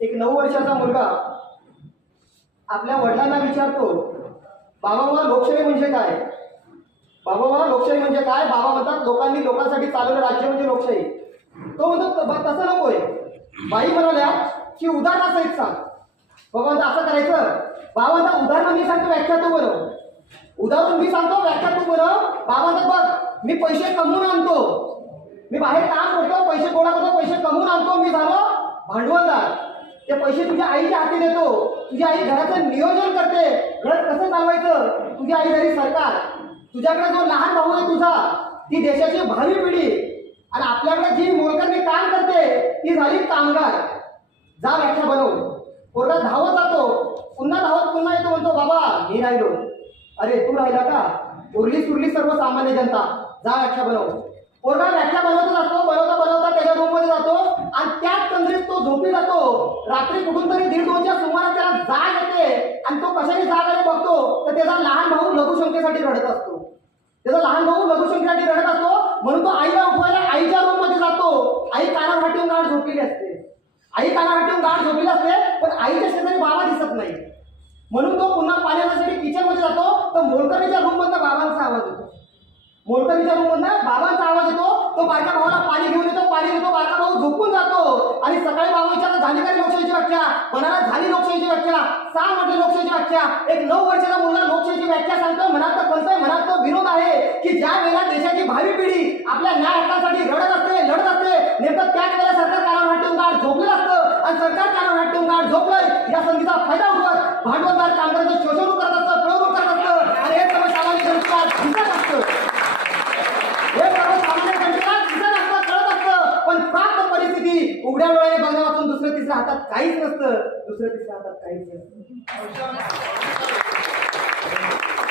एक नऊ वर्षाचा मुलगा. आपल्या वडिलांना विचारतो बाबा बाबा लोकशाही म्हणजे काय? बाबा बाबा लोकशाही म्हणजे काय? बाबा म्हणतात लोकांनी लोकांसाठी चालवलं राज्य म्हणजे लोकशाही. तो म्हणतो तसं नकोय बाई म्हणाल्या की उदाहरणासहित सांग. बाबा म्हणतात असं करायचं? बाबा म्हणतात उदाहरण मी सांगतो व्याख्या तू बनव. उदाहरण मी म्हणजे सांगतो व्याख्या तू बनव. बाबा म्हणतात बघ मी पैसे कमवून आणतो. मी बाहेर काम करतो पैसे गोळा करतो पैसे कमवून आणतो मी झालो भांडवलदार. ते पैसे तुझ्या आईच्या हाती देतो. तुझी आई घराचं नियोजन करते. घर कसं चालवायचं? तुझी आई झाली सरकार तुझ्याकडे जो लहान भाऊ आहे तुझा ती देशाची भावी पिढी आणि आपल्याकडे जी मोलकरणी काम करते ती झाली कामगार. जा व्याख्या बनव. पोरगा धावत जातो. पुन्हा धावत पुन्हा येतो म्हणतो बाबा मी राहिलो. अरे तू राहिला का? उरली सुरली सर्वसामान्य जनता. जा व्याख्या बनव. पोरगा व्याख्या बनवत जातो बनवता बनवता त्याच्या रूममध्ये जातो आणि त्याच तंद्रीत तो झोपी जातो. रात्री कुठून तरी दीड दोनच्या सुमारास त्याला जाग येते आणि तो कशाने जाग आले बघतो तर त्याचा लहान भाऊ लघुशंकेसाठी रडत असतो. त्याचा लहान भाऊ लघुशंकेसाठी रडत असतो म्हणून तो आईला उठवायला आईच्या रूममध्ये जातो. आई कानावर हात गाठ झोपलेली असते. आई कानावर ठेवून गाठ झोपलेली असते पण आईच्या शेजारी बाबा दिसत नाही. म्हणून तो पुन्हा पाणी आणण्यासाठी किचनमध्ये जातो तर मोलकरीच्या रूम बाबांचा आवाज येतो. मोलकरीच्या रूम मधनं बाबांचा आवाज येतो तो बारक्या भावाला पाणी घेऊन येतो पाणी घेतो बारका भाऊ झोपून जातो आणि सकाळी बाबा विचारतो झाली का रे लोकशाहीची व्याख्या म्हणाला झाली लोकशाहीची व्याख्या सांग म्हटलं लोकशाहीची व्याख्या एक नऊ वर्षाचा मुलगा लोकशाहीची व्याख्या सांगतो मनात तर कळतोय मनात तो विरोध आहे की ज्या वेळेला देशाची भावी पिढी आपल्या न्याय हक्कासाठी रडत असते लढत असते नेमकं त्याच वेळेला सरकार कानावर हात ठेवून गाठ झोपलेलं असतं आणि सरकार कानावर हात ठेवून गाठ झोपलंय या संधीचा फायदा उठवत भांडवलदार कामगारांचं शोषण करत असतं प्रयोग करत असतं आणि हे सर्व सामान्य जनतेला दिसत असतं. हे सर्व सामान्य जनतेला दिसत असतं कळत असतं पण प्राप्त परिस्थिती उघड्या डोळ्याने बघण्यावर दुसरं तिसरं हातात काहीच नसतं. दुसरं तिसरं हातात काहीच नसतं.